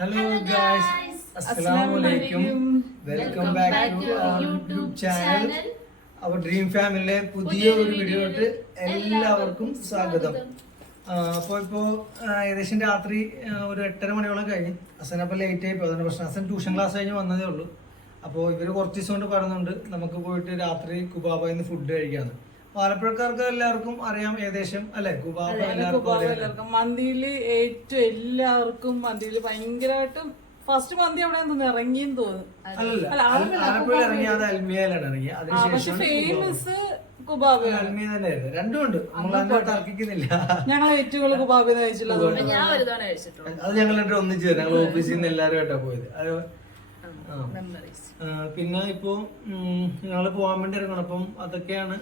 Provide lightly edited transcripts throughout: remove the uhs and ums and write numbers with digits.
Hello guys, Assalamualaikum. Welcome back to our YouTube channel. Our Dream Family പുതിയ ഒരു വീഡിയോയിലോട്ട് എല്ലാവർക്കും സ്വാഗതം. അപ്പോൾ ഏകദേശം രാത്രി ഒരു 8:30 മണിയോളം കഴിഞ്ഞ് അസൻ അപ്പോൾ ലേറ്റ് ആയി പോയതിന്റെ പ്രശ്നം. അസൻ ട്യൂഷൻ ക്ലാസ് കഴിഞ്ഞ് വന്നതേ ഉള്ളൂ. അപ്പോൾ ഇവര് കുറച്ച് ദിവസം കൊണ്ട് പറയുന്നുണ്ട് നമുക്ക് പോയിട്ട് രാത്രി കുബാബയിൽ നിന്ന് ഫുഡ് കഴിക്കാന്ന്. ആലപ്പുഴക്കാർക്ക് എല്ലാവർക്കും അറിയാം ഏകദേശം അല്ലെ കുബാബ എല്ലാവർക്കും മന്തിയില് ഏറ്റവും എല്ലാവർക്കും മന്തിയില് ഭയങ്കരമായിട്ടും ഫസ്റ്റ് മന്തി അവിടെ ഇറങ്ങിയെന്ന് തോന്നുന്നു. ആലപ്പുഴ ഇറങ്ങി അത് അൽമിയയിലാണ് ഇറങ്ങി. പക്ഷെ ഫേമസ് കുബാബ അൽമിയ തന്നെയായിരുന്നു. രണ്ടുമുണ്ട്, നമ്മൾ തർക്കിക്കുന്നില്ല. ഞങ്ങൾ ഏറ്റവും കൂടുതൽ കുബാബ കഴിച്ചിട്ടുള്ളത് അത് ഞങ്ങൾ ഒന്നിച്ചു ഞങ്ങൾ ഓഫീസിൽ നിന്ന് എല്ലാവരുമായിട്ടാ പോയത്. പിന്നെ ഇപ്പോ ഞങ്ങള് പോകാൻ വേണ്ടി ഇറങ്ങണം. അപ്പം അതൊക്കെയാണ്.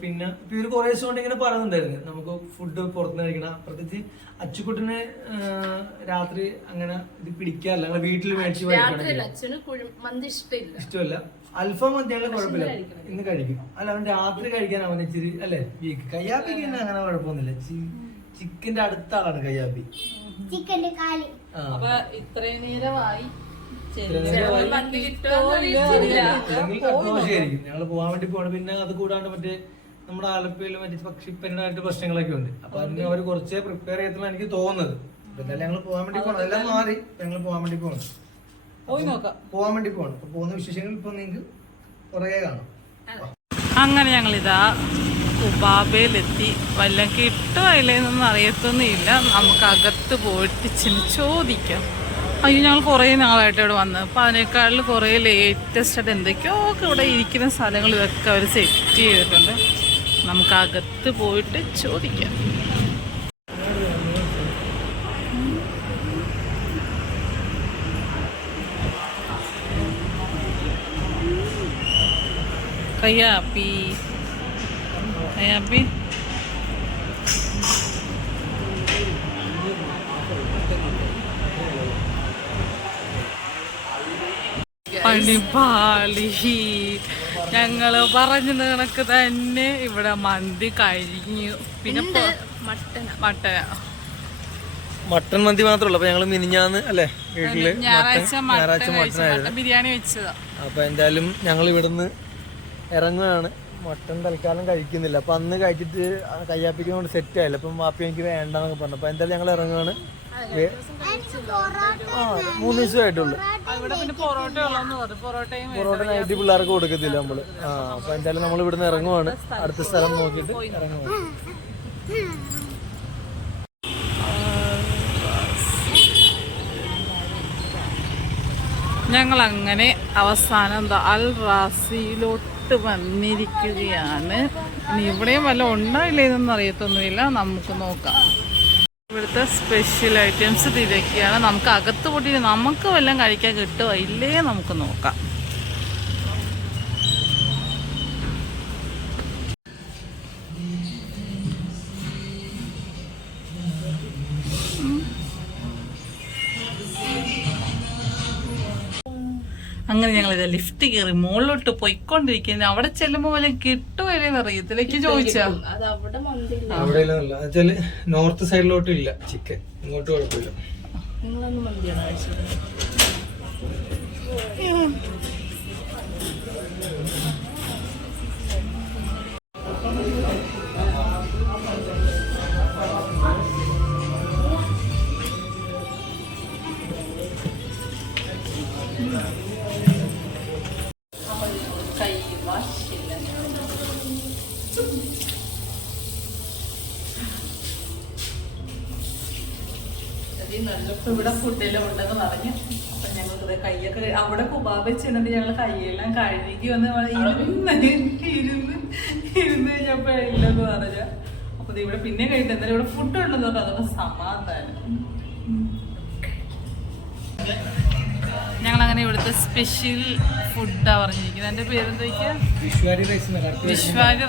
പിന്നെ ഇവര് കുറെ ദിവസം കൊണ്ട് ഇങ്ങനെ പറയുന്നുണ്ടായിരുന്നു നമുക്ക് ഫുഡ് പുറത്തുനിന്ന് കഴിക്കണം. പ്രത്യേകിച്ച് അച്ചുക്കുട്ടിന് രാത്രി അങ്ങനെ ഇത് പിടിക്കാറില്ല. ഞങ്ങൾ വീട്ടിൽ മേടിച്ച് ഇഷ്ടമല്ല. അൽഫാം മന്തി ഞങ്ങൾ കുഴപ്പമില്ല, ഇന്ന് കഴിക്കും. അല്ല അവൻ രാത്രി കഴിക്കാൻ അവൻ ഇച്ചിരി അല്ലെ വീക്ക്. കയ്യാപ്പിക്ക് തന്നെ അങ്ങനെ കുഴപ്പമൊന്നുമില്ല. ചിക്കന്റെ അടുത്ത ആളാണ് കയ്യാപ്പി. അപ്പൊ ഇത്രയും നേരമായി ഞങ്ങള് പോകാൻ വേണ്ടി പോകണം. പിന്നെ അത് കൂടാണ്ട് മറ്റേ നമ്മുടെ ആലപ്പുഴയിൽ മറ്റേ പക്ഷിപ്പനിയായിട്ട് പ്രശ്നങ്ങളൊക്കെ ഉണ്ട്. അപ്പൊ അതിന് അവർ കുറച്ചേ പ്രിപ്പയർ ചെയ്യത്തുള്ള എനിക്ക് തോന്നുന്നത്. എന്തായാലും ഞങ്ങൾ പോകാൻ വേണ്ടി പോകണം. എല്ലാം മാറി ഞങ്ങൾ പോകാൻ വേണ്ടി പോകണം. പോകാൻ വേണ്ടി പോകണം. അപ്പൊ പോകുന്ന വിശേഷങ്ങൾ ഇപ്പൊ നിങ്ങൾക്ക് കുറേ കാണാം. അങ്ങനെ ഞങ്ങളിതാ കുബാബയിലെത്തി. വല്ലതും കിട്ടുമോ ഇല്ലെന്നൊന്നും അറിയത്തൊന്നുമില്ല. നമുക്ക് അകത്ത് പോയിട്ട് ചോദിക്കാം. അയ്യോ, ഞങ്ങൾ കുറേ നാളായിട്ട് ഇവിടെ വന്നത്. അപ്പോൾ അതിനേക്കാളിൽ കുറേ ലേറ്റസ്റ്റ് ആയിട്ട് എന്തൊക്കെയോ ഒക്കെ ഇവിടെ ഇരിക്കുന്ന സ്ഥലങ്ങൾ ഇതൊക്കെ അവർ സെറ്റ് ചെയ്തിട്ടുണ്ട്. നമുക്ക് അകത്ത് പോയിട്ട് ചോദിക്കാം. കയ്യാപ്പി കയ്യാപ്പി പണിപ്പാളി. ഞങ്ങള് പറഞ്ഞ കണക്ക് തന്നെ ഇവിടെ മന്തി കഴിഞ്ഞു. പിന്നെ മട്ടൺ മന്തി മാത്രമല്ല. അപ്പൊ ഞങ്ങള് മിനിഞ്ഞാന്ന് അല്ലെ വീട്ടില് ഞായറാഴ്ച മട്ടൻ ബിരിയാണി വെച്ചതാ. അപ്പൊ എന്തായാലും ഞങ്ങൾ ഇവിടുന്ന് ഇറങ്ങുകയാണ്. മട്ടൺ തൽക്കാലം കഴിക്കുന്നില്ല. അപ്പൊ അന്ന് കഴിച്ചിട്ട് കയ്യാപ്പിക്കൊണ്ട് സെറ്റ് ആയില്ല. അപ്പം വാപ്പി എനിക്ക് വേണ്ടെന്നൊക്കെ പറഞ്ഞു. അപ്പൊ എന്തായാലും ഞങ്ങൾ ഇറങ്ങുകയാണ്. 3 ദിവസമായിട്ടുള്ളൂ. പൊറോട്ട നൈറ്റ് പിള്ളേർക്ക് കൊടുക്കത്തില്ല നമ്മള്. അപ്പൊ എന്തായാലും നമ്മൾ ഇവിടുന്ന് ഇറങ്ങുവാണ്. അടുത്ത സ്ഥലം നോക്കിയിട്ട് ഇറങ്ങുവാണ്. ഞങ്ങൾ അങ്ങനെ അവസാനം അൽ റാസിയിലോട്ട് വന്നിരിക്കുകയാണ്. ഇനി ഇവിടെയും വല്ല ഉണ്ടായില്ലേന്നൊന്നും അറിയത്തൊന്നുമില്ല. നമുക്ക് നോക്കാം. ഇവിടുത്തെ സ്പെഷ്യൽ ഐറ്റംസ് ഇതൊക്കെയാണ്. നമുക്ക് അകത്ത് പൊട്ടി നമുക്ക് വല്ലതും കഴിക്കാൻ കിട്ടുമോ ഇല്ലേ നമുക്ക് നോക്കാം. അങ്ങനെ ഞങ്ങളിത് ലിഫ്റ്റ് കയറി മുകളിലോട്ട് പോയിക്കൊണ്ടിരിക്കുന്നത്. അവിടെ ചെല്ലുമ്പോ വല്ല കിട്ടുമല്ലേന്ന് അറിയത്തിലേക്ക് ചോദിച്ചാ. നോർത്ത് സൈഡിലോട്ട് ഇല്ല ചിക്കൻ, ഇങ്ങോട്ട് കുഴപ്പമില്ല. ഇവിടെ ഫുഡെല്ലാം ഉണ്ടെന്ന് പറഞ്ഞു. അപ്പൊ ഞങ്ങൾക്ക് കൈയൊക്കെ അവിടെ കുബാബ ചെന്നിട്ട് ഞങ്ങൾ കൈയെല്ലാം കഴുകി വന്ന് ഇരുന്ന് കഴിഞ്ഞപ്പോ ഇല്ലെന്ന് പറഞ്ഞ. അപ്പൊ ഇവിടെ പിന്നെ കഴിക്കുന്നത് എന്തായാലും ഇവിടെ ഫുഡ് ഉണ്ടെന്ന് പറഞ്ഞു. അതൊക്കെ സമാധാനം. ഞങ്ങളങ്ങനെ ഇവിടുത്തെ സ്പെഷ്യൽ ഫുഡാ പറഞ്ഞിരിക്കുന്നത്. എൻ്റെ പേരെന്തൊക്കെയാ? വിശ്വാരി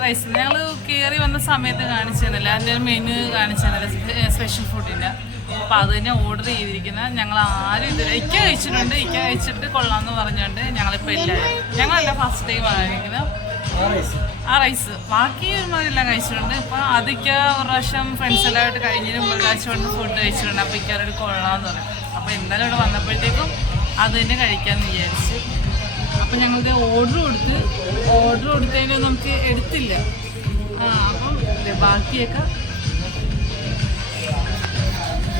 റൈസ്. ഞങ്ങൾ കയറി വന്ന സമയത്ത് കാണിച്ചു തന്നില്ല, അതിൻ്റെ മെനു കാണിച്ചു തന്നില്ല സ്പെഷ്യൽ ഫുഡിൻ്റെ. അപ്പോൾ അത് തന്നെ ഓർഡർ ചെയ്തിരിക്കുന്നത്. ഞങ്ങൾ ആരും ഇത് ഇക്ക കഴിച്ചിട്ടുണ്ട്. ഇക്ക കഴിച്ചിട്ട് കൊള്ളാമെന്ന് പറഞ്ഞുകൊണ്ട് ഞങ്ങളിപ്പോൾ ഞങ്ങളല്ല ഫസ്റ്റ് ടൈം വാങ്ങിക്കുന്നത് ആ റൈസ്. ബാക്കി എല്ലാം കഴിച്ചിട്ടുണ്ട്. ഇപ്പം അതൊക്കെ ഒരു പ്രാവശ്യം ഫ്രണ്ട്സ് എല്ലാമായിട്ട് കഴിഞ്ഞതിന് മുമ്പ് കഴിച്ചുകൊണ്ട് ഫുഡ് കഴിച്ചിട്ടുണ്ട്. അപ്പോൾ ഇക്കറിയിട്ട് കൊള്ളാമെന്ന് പറയും. അപ്പോൾ എന്തായാലും ഇവിടെ വന്നപ്പോഴത്തേക്കും അത് തന്നെ കഴിക്കാമെന്ന് വിചാരിച്ചു. അപ്പം ഞങ്ങൾക്ക് ഓർഡർ കൊടുത്തതിന് നമുക്ക് എടുത്തില്ല. അപ്പം ബാക്കിയൊക്കെ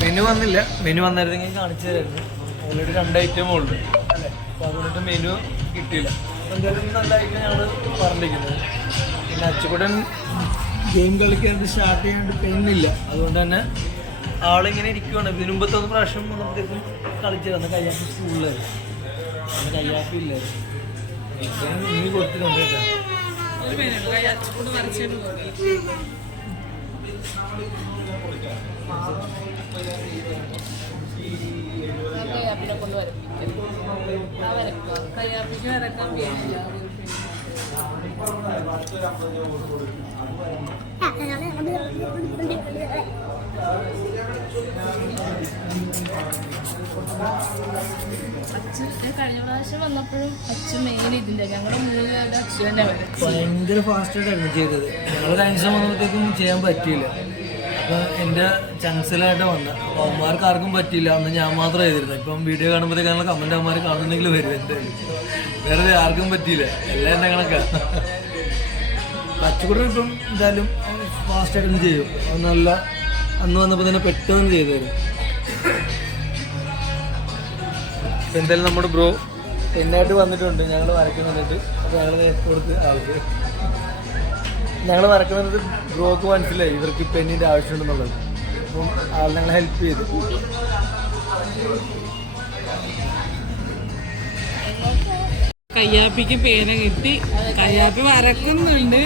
മെനു വന്നില്ല. മെനു വന്നായിരുന്നെങ്കിൽ കാണിച്ചു തരായിരുന്നു. ഓൾറെഡി 2 ഐറ്റമേ ഉള്ളൂ അല്ലേ. അപ്പോൾ അതുകൊണ്ടിട്ട് മെനു കിട്ടിയില്ല. എന്തായാലും നല്ല ഐറ്റം ഞങ്ങൾ പറഞ്ഞിരിക്കുന്നത്. പിന്നെ അച്ചുകൂടൻ ഗെയിം കളിക്കാനായിട്ട് സ്റ്റാർട്ട് ചെയ്യാണ്ട് പെണ്ണില്ല. അതുകൊണ്ട് തന്നെ ആളിങ്ങനെ ഇരിക്കുവാണ്. ഇതിന് മുമ്പത്തെ 1 പ്രാവശ്യം വന്നപ്പോഴത്തേക്കും കളിച്ചിരുന്നു. കയ്യാപ്പി സ്കൂളിലായിരുന്നു. അന്ന് കയ്യാപ്പി ഇല്ലായിരുന്നു. ഇനി കൊടുത്തിട്ടുണ്ട് കേട്ടോ. കയ്യാപ്പിക്ക് വരക്കാൻ പേരില്ല. കഴിഞ്ഞ പ്രാവശ്യം വന്നപ്പോഴും അച്ഛൻ മെയിൻ ഇതില്ല. ഞങ്ങളുടെ 3 പേരുടെ അച്ഛൻ തന്നെ വരും. ഭയങ്കര ഫാസ്റ്റായിട്ടായിരുന്നു ചെയ്തത്. ഞങ്ങൾ കഴിഞ്ഞ വന്നപ്പോഴത്തേക്കും ചെയ്യാൻ പറ്റിയില്ല. അപ്പോൾ എൻ്റെ ചങ്സിലായിട്ട് വന്ന അപ്പോൾ അവന്മാർക്ക് ആർക്കും പറ്റിയില്ല. അന്ന് ഞാൻ മാത്രം ചെയ്തിരുന്നത്. ഇപ്പം വീഡിയോ കാണുമ്പോഴത്തേക്കാണുള്ള കമൻറ്റ് അവന്മാർ കാണുന്നെങ്കിൽ വരും. എന്തായാലും വേറെ ആർക്കും പറ്റിയില്ല. എല്ലാം എൻ്റെ കണക്കാണ്. അച്ചുകൂടെ ഇപ്പം എന്തായാലും ഫാസ്റ്റായിട്ടൊന്നും ചെയ്യും. അത് നല്ല അന്ന് വന്നപ്പോൾ തന്നെ പെട്ടെന്ന് ചെയ്തു തരും. എന്തായാലും നമ്മുടെ ബ്രോ പെണ്ണായിട്ട് വന്നിട്ടുണ്ട്. ഞങ്ങൾ വരയ്ക്കുന്നുണ്ട്. അപ്പോൾ ഞങ്ങൾ കൊടുത്ത് ആൾക്ക് ഞങ്ങൾ വരയ്ക്കുന്നത് ബ്രോക്ക് മനസ്സിലായി ഇവർക്ക് പെണ്ണിൻ്റെ ആവശ്യമുണ്ടെന്നുള്ളത്. അപ്പം ആൾ ഞങ്ങളെ ഹെൽപ്പ് ചെയ്തു. കയ്യാപ്പിക്ക് പേന കിട്ടി. കയ്യാപ്പി വരക്കുന്നുണ്ട്.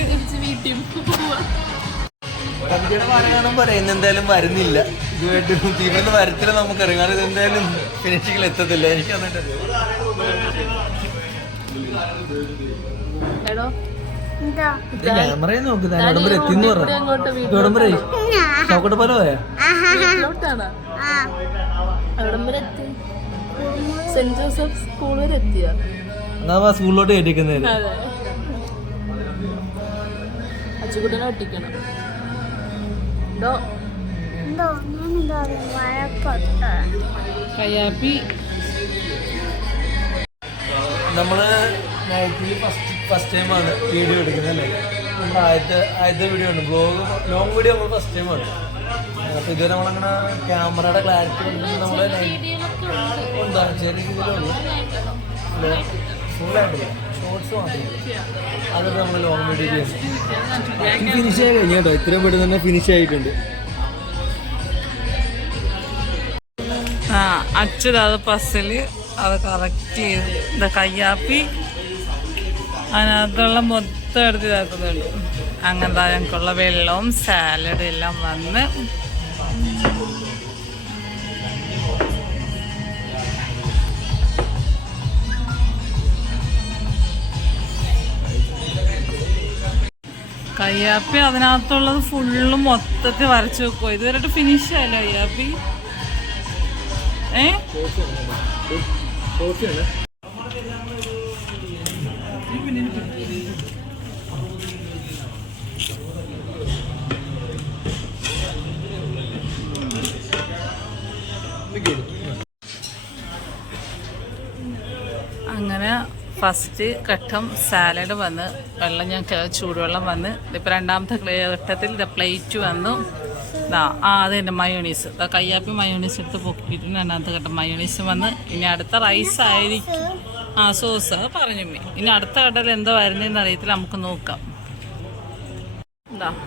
കവിതയുടെ പാരായണം പറയുന്ന എന്തായാലും വരുന്നില്ല. ഇതുമായിട്ട് തീവ്രത വരത്തില്ല നമുക്കറിയാം. കാരണം ഇതെന്തായാലും ഫിനിഷിങ്ങിൽ എത്തത്തില്ല. എനിക്ക് വന്നിട്ട് ക്യാമറ നോക്ക്. ഉടമ്പര എത്തിന്ന് പറഞ്ഞു. ഉടമ്പര നോക്കട്ടെ പോലെ പോയാ സെന്റ് ജോസഫ് സ്കൂൾ വരെ എത്തിയ എന്നാ സ്കൂളിലോട്ട് കയറ്റിക്കുന്നതിന് അച്ചുകുട്ടനെ ഒട്ടിക്കണം. കയ്യാപ്പി നമ്മള് നൈറ്റിൽ ഫസ്റ്റ് ടൈമാണ് വീഡിയോ എടുക്കുന്നത് അല്ലേ. നമ്മുടെ ആദ്യത്തെ വീഡിയോ ഉണ്ട്. ലോങ് വീഡിയോ നമ്മൾ ഫസ്റ്റ് ടൈമാണ്. അപ്പോൾ ഇതുവരെ നമ്മളങ്ങനെ ക്യാമറയുടെ ക്ലാരിറ്റി നമ്മള് ഉണ്ടാകും. ചെറിയ രീതിയിലുള്ളൂ. ഫുള്ളായിട്ടില്ല. ഷോർട്സ് മാത്രമേ അതൊക്കെ നമ്മൾ ലോങ് വീഡിയോ ചെയ്യുന്നത്. ഫിനിഷ് ആയി കഴിഞ്ഞു കേട്ടോ. ഇത്രയും പെട്ടെന്ന് തന്നെ ഫിനിഷ് ആയിട്ടുണ്ട്. അച്ഛൻ അത് പസില് അത് കറക്റ്റ് ചെയ്ത് കയ്യാപ്പി അതിനകത്തുള്ള മൊത്തം എടുത്ത് ഇതാക്കുന്നുണ്ട്. അങ്ങനത്തെ ഞങ്ങൾക്കുള്ള വെള്ളവും സാലഡും എല്ലാം വന്ന് കയ്യാപ്പി അതിനകത്തുള്ളത് ഫുള്ള് മൊത്തത്തിൽ വരച്ച് വെക്കുമോ. ഇതുവരെയായിട്ട് ഫിനിഷ് ആയില്ല കയ്യാപ്പി. അങ്ങനെ ഫസ്റ്റ് ഘട്ടം സാലഡ് വന്ന് വെള്ളം ഞാൻ ചൂടുവെള്ളം വന്ന് ഇപ്പോൾ രണ്ടാമത്തെ ഘട്ടത്തിൽ പ്ലേറ്റ് വന്നു. അത് തന്നെ മയോണീസ്. കയ്യാപ്പി മയോണീസ് എടുത്ത് പൊക്കിയിട്ടുണ്ട്. രണ്ടാമത്തെ ഘട്ടം മയോണീസ് വന്ന്. ഇനി അടുത്ത റൈസ് ആയിരിക്കും. സോസ് അത് പറഞ്ഞു. ഇനി അടുത്ത ഘട്ടത്തിൽ എന്തോ വരുന്നതെന്ന് അറിയത്തില്ല. നമുക്ക് നോക്കാം.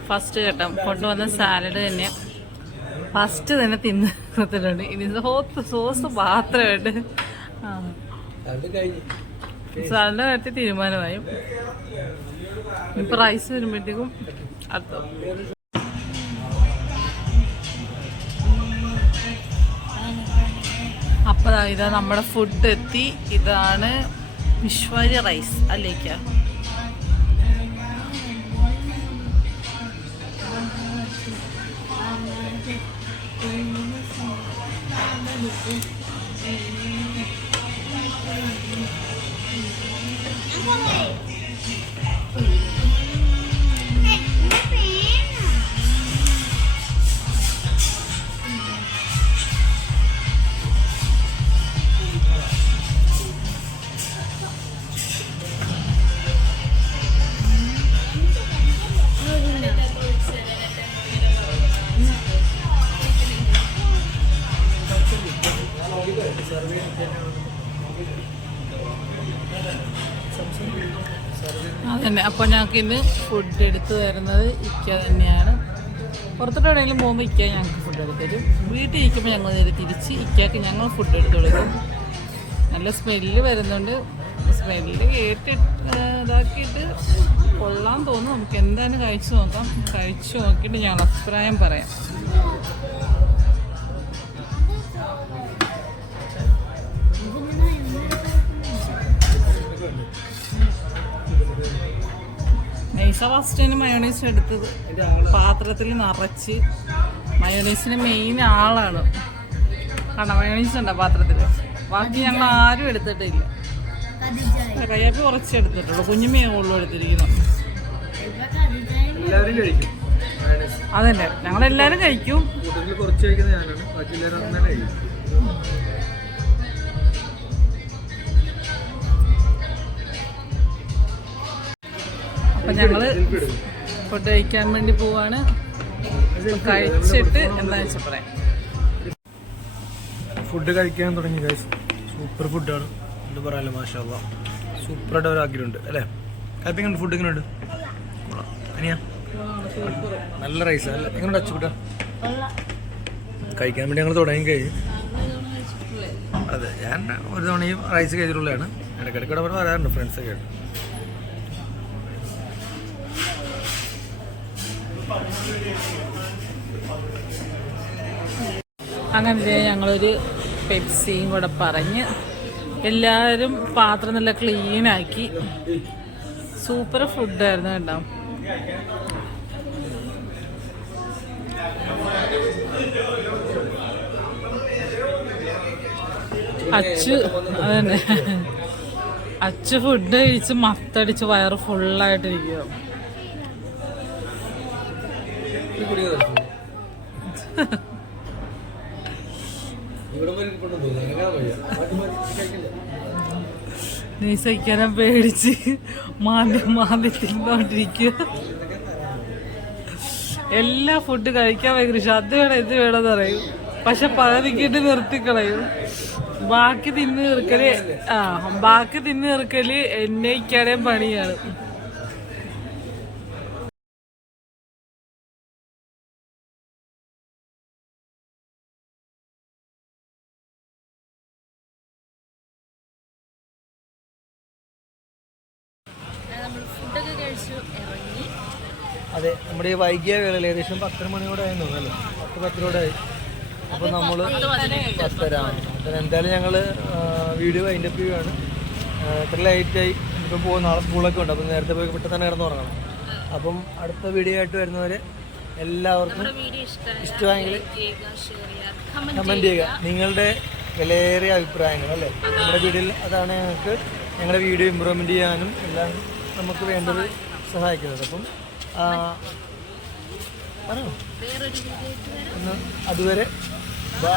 ഫസ്റ്റ് ഘട്ടം കൊണ്ടുവന്ന സാലഡ് തന്നെ ഫസ്റ്റ് തന്നെ തിന്നിട്ടുണ്ട്. ഇനി സോസ് മാത്രമായിട്ട് സാലഡ് കാര്യത്തിൽ തീരുമാനമായി. ഇപ്പം റൈസ് വരുമ്പോഴത്തേക്കും അടുത്ത അപ്പോൾ ഇതാ നമ്മുടെ ഫുഡ് എത്തി. ഇതാണ് വിശ്വാരി റൈസ് അല്ലേക്കാ. അതന്നെ. അപ്പോൾ ഞങ്ങൾക്ക് ഇന്ന് ഫുഡ് എടുത്ത് തരുന്നത് ഇക്ക തന്നെയാണ്. പുറത്തോട്ട് എവിടെയെങ്കിലും പോകുമ്പോൾ ഇക്ക ഞങ്ങൾക്ക് ഫുഡ് എടുത്ത് തരും. വീട്ടിൽ ഇരിക്കുമ്പോൾ ഞങ്ങൾ നേരെ തിരിച്ച് ഇക്കയ്ക്ക് ഞങ്ങൾ ഫുഡ് എടുത്ത് കൊടുക്കും. നല്ല സ്മെല്ല് വരുന്നുണ്ട്. സ്മെല്ല് ഇതാക്കിയിട്ട് കൊള്ളാൻ തോന്നും. നമുക്ക് എന്തായാലും കഴിച്ചു നോക്കാം. കഴിച്ചു നോക്കിയിട്ട് ഞങ്ങൾ അഭിപ്രായം പറയാം. നൈസ ഫസ്റ്റിന് മയോണൈസ് എടുത്തത് പാത്രത്തിൽ നിറച്ച്. മയോണൈസിന് മെയിൻ ആളാണ്. കാരണം മയോണൈസ് ഉണ്ടോ പാത്രത്തിൽ. ബാക്കി ഞങ്ങൾ ആരും എടുത്തിട്ടില്ല. കയ്യാപ്പി കുറച്ച് എടുത്തിട്ടുള്ളൂ. കുഞ്ഞുമേ ഉള്ളൂ എടുത്തിരിക്കുന്നു. അതന്നെ, ഞങ്ങളെല്ലാരും കഴിക്കും. അപ്പൊ ഞങ്ങള് ഫുഡ് കഴിക്കാൻ വേണ്ടി പോവാണ്. കഴിച്ചിട്ട് എന്താ വെച്ചാൽ പറയാം. ഫുഡ് കഴിക്കാൻ തുടങ്ങി ഗൈസ്. സൂപ്പർ ഫുഡാണ്, എന്ത് പറയാലോ, മാഷാ അല്ലാ. സൂപ്പറായിട്ട് ഒരാക്കിയിട്ടുണ്ട് അല്ലേ? ഹാപ്പിങ്ങുണ്ട്. ഫുഡ് എങ്ങനെയുണ്ട്? അനിയാ നല്ല റൈസ് അല്ലേ? എങ്ങനെയുണ്ട് അച്ചുകൂട്ടാ? കഴിക്കാൻ വേണ്ടി ഞങ്ങൾ തുടങ്ങി കഴിഞ്ഞു. അതെ, ഞാൻ ഒരു തവണയും റൈസ് കഴിച്ചിട്ടുള്ളതാണ്. ഇടയ്ക്കിടയ്ക്ക് ഇവിടെ വരാറുണ്ട് ഫ്രണ്ട്സൊക്കെ ആയിട്ട്. അങ്ങനെ ഞങ്ങളൊരു പെപ്സിയും കൂടെ പറഞ്ഞ് എല്ലാവരും പാത്രം നല്ല ക്ലീനാക്കി. സൂപ്പർ ഫുഡായിരുന്നു കേട്ടോ. അതന്നെ, അച്ചു ഫുഡ് കഴിച്ച് മത്തടിച്ച് വയറ് ഫുള്ളായിട്ടിരിക്കുക. നീ സഹിക്കാനും പേടിച്ച് മാന്തി തിന്നോണ്ടിരിക്കുക. എല്ലാ ഫുഡ് കഴിക്കാൻ ഭയങ്കര ഇഷ്ടം. അത് വേണം ഇത് വേണമെന്ന് പറയും. പക്ഷെ പകുതിക്കിട്ട് നിർത്തിക്കളയും. ബാക്കി തിന്ന് തീർക്കല് എന്നെ ഇക്കാടെയും പണിയാണ്. അതെ, നമ്മുടെ ഈ വൈകിയ വേളയിൽ ഏകദേശം 10 മണിയോടെ ആയി തോന്നുന്നല്ലോ. 10 ആയി. അപ്പോൾ നമ്മൾ 10:30. അപ്പം എന്തായാലും ഞങ്ങൾ വീഡിയോ വൈൻഡ് അപ്പ് ചെയ്യുകയാണ്. ഇത്ര ലേറ്റായി. ഇപ്പം പോകും, നാളെ സ്കൂളൊക്കെ ഉണ്ട്. അപ്പം നേരത്തെ പോയി പെട്ടെന്ന് തന്നെ കിടന്ന് ഉറങ്ങണം. അപ്പം അടുത്ത വീഡിയോ ആയിട്ട് വരുന്നവരെ എല്ലാവർക്കും ഇഷ്ടമായെങ്കിൽ കമൻറ്റ് ചെയ്യുക. നിങ്ങളുടെ വിലയേറിയ അഭിപ്രായങ്ങൾ അല്ലേ നമ്മുടെ വീഡിയോയിൽ. അതാണ് ഞങ്ങളുടെ വീഡിയോ ഇമ്പ്രൂവ്മെൻറ്റ് ചെയ്യാനും എല്ലാം നമുക്ക് വേണ്ടത് സഹായിക്കുന്നത്. അപ്പം പറയൂ. അതുവരെ ബൈ.